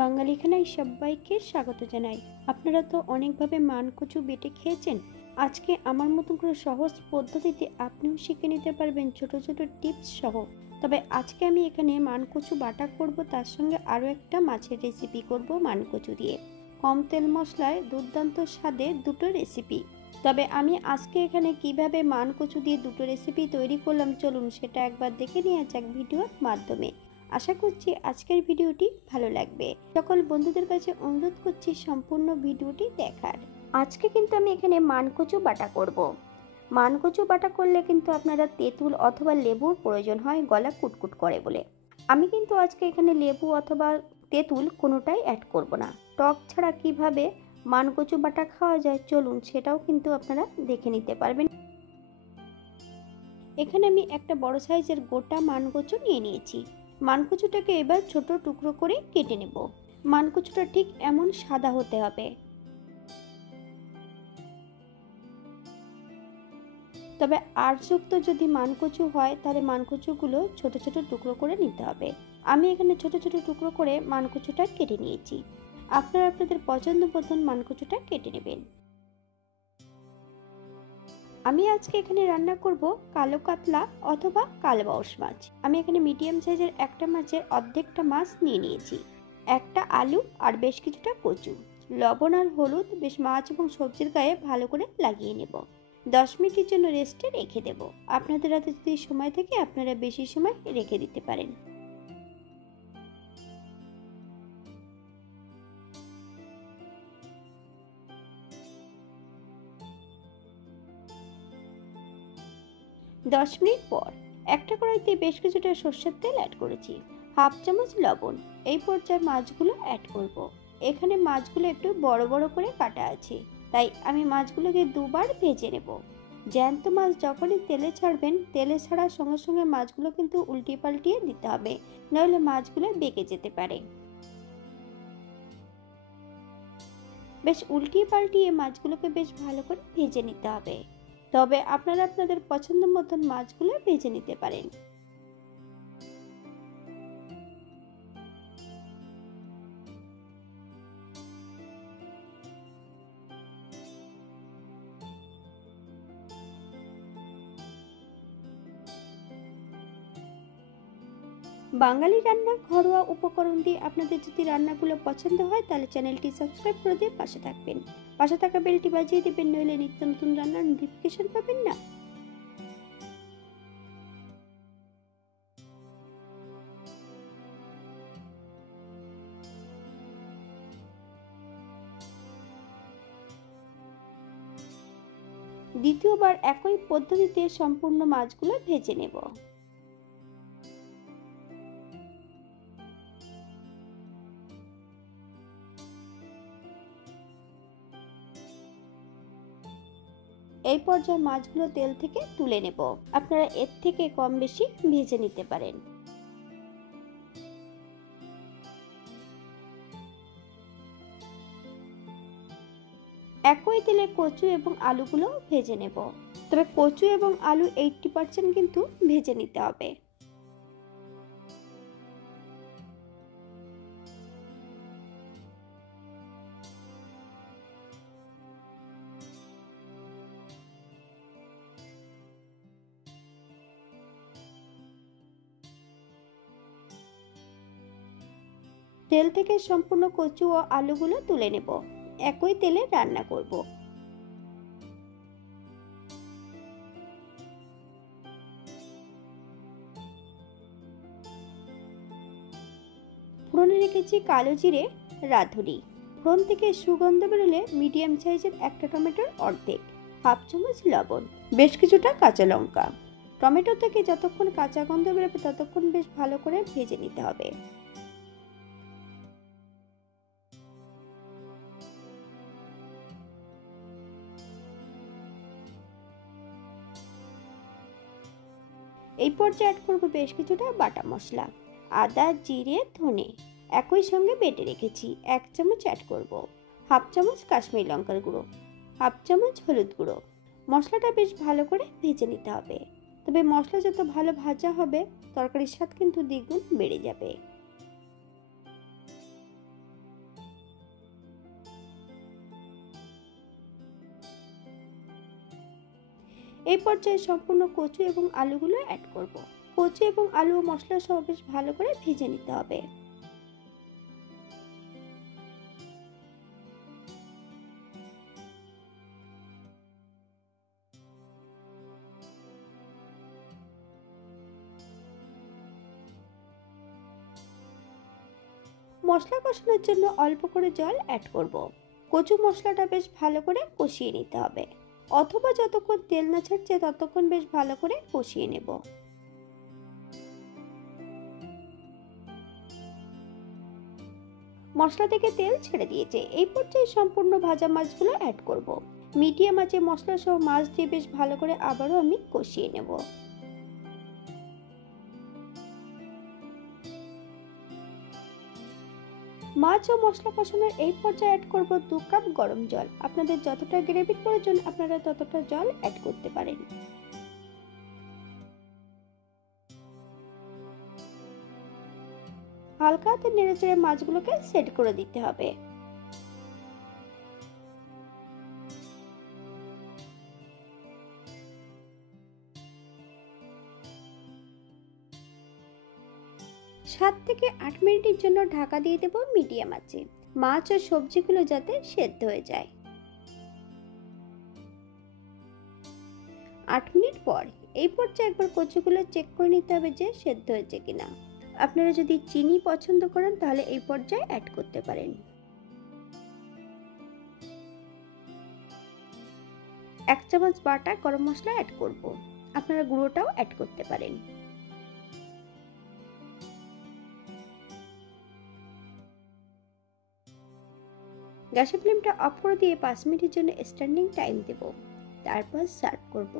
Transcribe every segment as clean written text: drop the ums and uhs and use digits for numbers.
বাঙালি খানায় সবাইকে স্বাগত জানাই। আপনারা তো অনেকভাবে মানকচু বেটে খেয়েছেন। আজকে আমার মতন করে সহজ পদ্ধতিতে আপনিও শিখে নিতে পারবেন ছোট ছোট টিপস সহ। তবে আজকে আমি এখানে মানকচু বাটা করব, তার সঙ্গে আরও একটা মাছের রেসিপি করব মানকচু দিয়ে। কম তেল মশলায় দুর্দান্ত স্বাদে দুটো রেসিপি। তবে আমি আজকে এখানে কিভাবে মানকচু দিয়ে দুটো রেসিপি তৈরি করলাম, চলুন সেটা একবার দেখে নেওয়া যাক ভিডিওর মাধ্যমে। আশা করছি আজকের ভিডিওটি ভালো লাগবে। সকল বন্ধুদের কাছে অনুরোধ করছি সম্পূর্ণ ভিডিওটি দেখার। আজকে কিন্তু আমি এখানে মানকচু বাটা করব। মানকচু বাটা করলে কিন্তু আপনারা তেঁতুল অথবা লেবুর প্রয়োজন হয়, গলা কুটকুট করে বলে। আমি কিন্তু আজকে এখানে লেবু অথবা তেঁতুল কোনোটাই অ্যাড করব না। টক ছাড়া কিভাবে মানকচু বাটা খাওয়া যায়, চলুন সেটাও কিন্তু আপনারা দেখে নিতে পারবেন। এখানে আমি একটা বড় সাইজের গোটা মানকচু নিয়ে নিয়েছি। মানকচুটাকে এবার ছোট টুকরো করে কেটে নেব। মানকচুটা ঠিক এমন সাদা হতে হবে। তবে আঁশযুক্ত যদি মানকচু হয় তাহলে মানকচুগুলো ছোট ছোট টুকরো করে নিতে হবে। আমি এখানে ছোট ছোট টুকরো করে মানকচুটা কেটে নিয়েছি। আপনারা আপনাদের পছন্দ মতন মানকচুটা কেটে নেবেন। আমি আজকে এখানে রান্না করব কালো কাতলা অথবা কালবাউস মাছ। আমি এখানে মিডিয়াম সাইজের একটা মাছের অর্ধেকটা মাছ নিয়ে নিয়েছি, একটা আলু আর বেশ কিছুটা কচু। লবণ আর হলুদ বেশ মাছ এবং সবজির গায়ে ভালো করে লাগিয়ে নেব। 10 মিনিটের জন্য রেস্টে রেখে দেব। আপনাদের হাতে যদি সময় থাকে আপনারা বেশি সময় রেখে দিতে পারেন। 10 মিনিট পর একটা কড়াইতে বেশ কিছুটা সর্ষের তেল অ্যাড করেছি, হাফ চামচ লবণ। এই পর্যায়ে মাছগুলো অ্যাড করব। এখানে মাছগুলো একটু বড় বড় করে কাটা আছে, তাই আমি মাছগুলোকে দুবার ভেজে নেব। জ্যান্ত মাছ যখনই তেলে ছাড়বেন, তেলে ছাড়ার সঙ্গে সঙ্গে মাছগুলো কিন্তু উল্টিয়ে পাল্টিয়ে দিতে হবে, নইলে মাছগুলো বেঁকে যেতে পারে। বেশ উল্টিয়ে পাল্টিয়ে মাছগুলোকে বেশ ভালো করে ভেজে নিতে হবে। তবে আপনারা আপনাদের পছন্দ মতন মাছগুলো ভেজে নিতে পারেন। বাঙালি রান্না ঘরোয়া উপকরণ দিয়ে আপনাদের যদি রান্নাগুলো পছন্দ হয় তাহলে চ্যানেলটি সাবস্ক্রাইব করে দিয়ে পাশে থাকবেন। পাশে থাকা বেলটি বাজিয়ে দেবেন, নইলে নিত্য নতুন রান্নার নোটিফিকেশন পাবেন না। দ্বিতীয়বার একই পদ্ধতিতে সম্পূর্ণ মাছগুলো ভেজে নেব। এই পর্যায়ে মাছগুলো তেল থেকে তুলে নেব। আপনারা এর থেকে কম বেশি ভেজে নিতে পারেন। একই তেলে কচু এবং আলুগুলো ভেজে নেব। তবে কচু এবং আলু 80% কিন্তু ভেজে নিতে হবে। তেল থেকে সম্পূর্ণ কচু ও আলুগুলো তুলে নেব। একই তেলে রান্না করব। ফোড়নে রেখেছি কালো জিরে, রাঁধুনি। ফোড়ন থেকে সুগন্ধ বেরোলে মিডিয়াম সাইজের একটা টমেটোর অর্ধেক, হাফ চামচ লবণ, বেশ কিছুটা কাঁচা লঙ্কা। টমেটো থেকে যতক্ষণ কাঁচা গন্ধ বেরোবে ততক্ষণ বেশ ভালো করে ভেজে নিতে হবে। এই পর্যায়ে অ্যাড করব বেশ কিছুটা বাটা মশলা, আদা, জিরে, ধনে একই সঙ্গে বেটে রেখেছি 1 চামচ অ্যাড করব। হাফ চামচ কাশ্মীরি লঙ্কার গুঁড়ো, হাফ চামচ হলুদ গুঁড়ো। মশলাটা বেশ ভালো করে ভেজে নিতে হবে। তবে মশলা যত ভালো ভাজা হবে তরকারির স্বাদ কিন্তু দ্বিগুণ বেড়ে যাবে। এই পর্যায়ে সম্পূর্ণ কচু এবং আলুগুলো অ্যাড করব। কচু এবং আলু ও মশলা সহ বেশ ভালো করে ভেজে নিতে হবে। মশলা কষানোর জন্য অল্প করে জল অ্যাড করব। কচু মশলাটা বেশ ভালো করে কষিয়ে নিতে হবে, অথবা যতক্ষণ তেল না ছাড়ছে ততক্ষণ বেশ ভালো করে কষিয়ে নেব। মশলা থেকে তেল ছেড়ে দিয়েছে, এই পর্যায়ে সম্পূর্ণ ভাজা মাছগুলো অ্যাড করব। মিডিয়াম আঁচে মশলা সহ মাছ দিয়ে বেশ ভালো করে আবারও আমি কষিয়ে নেব। মাছ ও মশলা কষানোর এই পর্যায়ে অ্যাড করব 2 কাপ গরম জল। আপনাদের যতটা গ্রেভির প্রয়োজন আপনারা ততটা জল অ্যাড করতে পারেন। হালকা হাতে নেড়েচেড়ে মাছগুলোকে সেট করে দিতে হবে। সাত থেকে 8 মিনিটের জন্য ঢাকা দিয়ে দেব মিডিয়াম আঁচে, মাছ ও সবজিগুলো যাতে সেদ্ধ হয়ে যায়। 8 মিনিট পর এই পর্যায়ে একবার কচুগুলো চেক করে নিতে হবে যে সেদ্ধ হয়েছে কিনা। আপনারা যদি চিনি পছন্দ করেন তাহলে এই পর্যায়ে অ্যাড করতে পারেন। 1 চামচ বাটা গরম মশলা অ্যাড করব, আপনারা গুঁড়োটাও অ্যাড করতে পারেন। গ্যাসের ফ্লেমটা অফ করে দিয়ে 5 মিনিটের জন্য স্ট্যান্ডিং টাইম দেব, তারপর সার্ভ করব।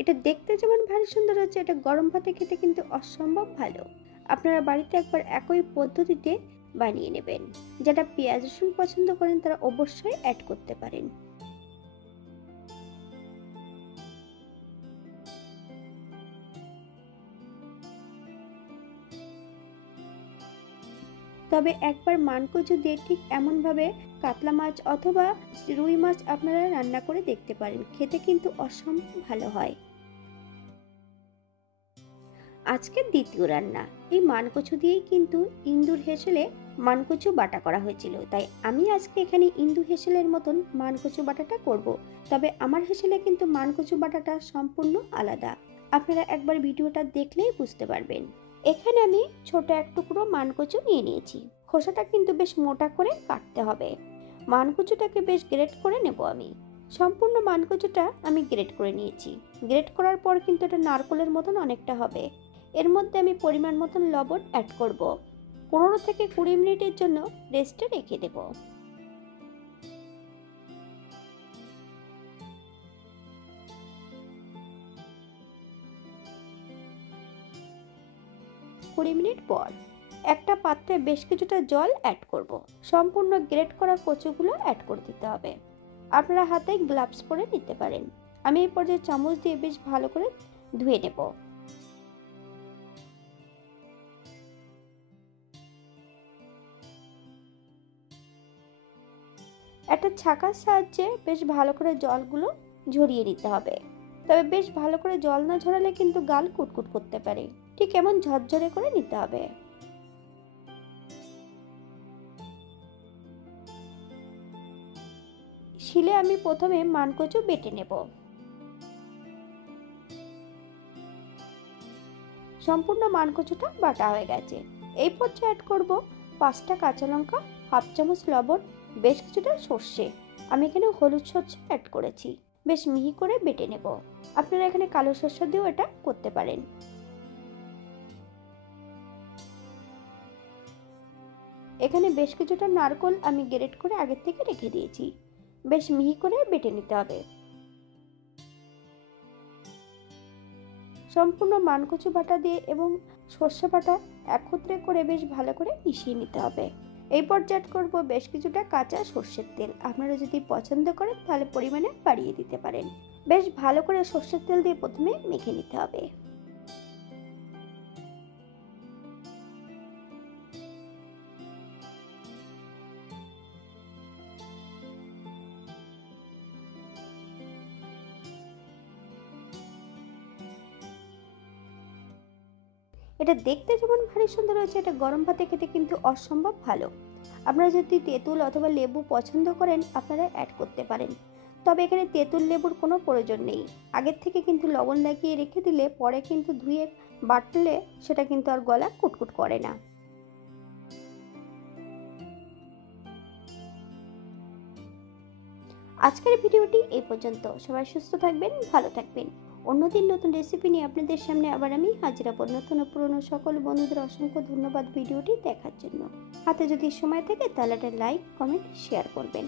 এটা দেখতে যেমন ভারী সুন্দর হচ্ছে, এটা গরম ভাতে খেতে কিন্তু অসম্ভব ভালো। আপনারা বাড়িতে একবার একই পদ্ধতিতে বানিয়ে নেবেন। যারা পেঁয়াজ রসুন পছন্দ করেন তারা অবশ্যই অ্যাড করতে পারেন। তবে একবার মানকচু দিয়ে ঠিক এমনভাবে কাতলা মাছ অথবা রুই মাছ আপনারা রান্না করে দেখতে পারেন, খেতে কিন্তু অসম্ভব ভালো হয়। আজকের দ্বিতীয় রান্না, এই মানকচু দিয়েই কিন্তু ইন্দুর হেসেলে মানকচু বাটা করা হয়েছিল, তাই আমি আজকে এখানে ইন্দু হেসেলের মতন মানকচু বাটাটা করব। তবে আমার হেসেলে কিন্তু মানকচু বাটাটা সম্পূর্ণ আলাদা, আপনারা একবার ভিডিওটা দেখলেই বুঝতে পারবেন। এখানে আমি ছোট এক টুকরো মানকচু নিয়ে নিয়েছি, খোসাটা কিন্তু বেশ মোটা করে কাটতে হবে। মানকচুটাকে বেশ গ্রেট করে নেব আমি। সম্পূর্ণ মানকচুটা আমি গ্রেট করে নিয়েছি। গ্রেট করার পর কিন্তু এটা নারকেলের মতন অনেকটা হবে। এর মধ্যে আমি পরিমাণ মতন লবণ অ্যাড করব। 15 থেকে 20 মিনিটের জন্য রেস্টে রেখে দেব। 20 মিনিট পর একটা পাত্রে বেশ কিছুটা জল অ্যাড করব। সম্পূর্ণ গ্রেট করা কচুগুলো অ্যাড করে দিতে হবে। আপনারা হাতে গ্লাভস পরে নিতে পারেন। আমি এই পর্যায়ে চামচ দিয়ে বেশ ভালো করে ধুয়ে নেব। একটা ছাঁকার সাহায্যে বেশ ভালো করে জলগুলো ঝরিয়ে নিতে হবে। তবে বেশ ভালো করে জল না ঝরালে কিন্তু গাল কুটকুট করতে পারে, ঠিক এমন ঝরঝরে করে নিতে হবে। শিলে আমি প্রথমে মানকচু বেটে নেব। সম্পূর্ণ মানকচুটা বাটা হয়ে গেছে। এই পর্যায়ে অ্যাড করব 5টা কাঁচা লঙ্কা, হাফ চামচ লবণ, বেশ কিছুটা সর্ষে। আমি এখানে হলুদ সর্ষে অ্যাড করেছি, বেশ মিহি করে বেটে নেব। আপনারা এখানে কালো সর্ষে দিয়েও এটা করতে পারেন। এখানে বেশ কিছুটা নারকেল আমি গ্রেট করে আগের থেকে রেখে দিয়েছি, বেশ মিহি করে বেটে নিতে হবে। সম্পূর্ণ মানকচু বাটা দিয়ে এবং সর্ষে বাটা একত্রে করে বেশ ভালো করে মিশিয়ে নিতে হবে। এই পর্যায়ে অ্যাড করব বেশ কিছুটা কাঁচা সর্ষের তেল। আপনারা যদি পছন্দ করেন তাহলে পরিমাণে বাড়িয়ে দিতে পারেন। বেশ ভালো করে সর্ষের তেল দিয়ে প্রথমে মেখে নিতে হবে। এটা দেখতে যেমন ভারী সুন্দর হয়েছে, এটা গরম ভাতে খেতে কিন্তু অসম্ভব ভালো। আপনারা যদি তেঁতুল অথবা লেবু পছন্দ করেন আপনারা অ্যাড করতে পারেন, তবে এখানে তেঁতুল লেবুর কোনো প্রয়োজন নেই। আগের থেকে কিন্তু লবণ লাগিয়ে রেখে দিলে পরে কিন্তু ধুয়ে বাটলে সেটা কিন্তু আর গলা কুটকুট করে না। আজকের ভিডিওটি এই পর্যন্ত। সবাই সুস্থ থাকবেন, ভালো থাকবেন। অন্যদিন নতুন রেসিপি নিয়ে আপনাদের সামনে আবার আমি হাজির হব। নতুন ও পুরনো সকল বন্ধুদের অসংখ্য ধন্যবাদ ভিডিওটি দেখার জন্য। হাতে যদি সময় থাকে তাহলে একটা লাইক, কমেন্ট, শেয়ার করবেন।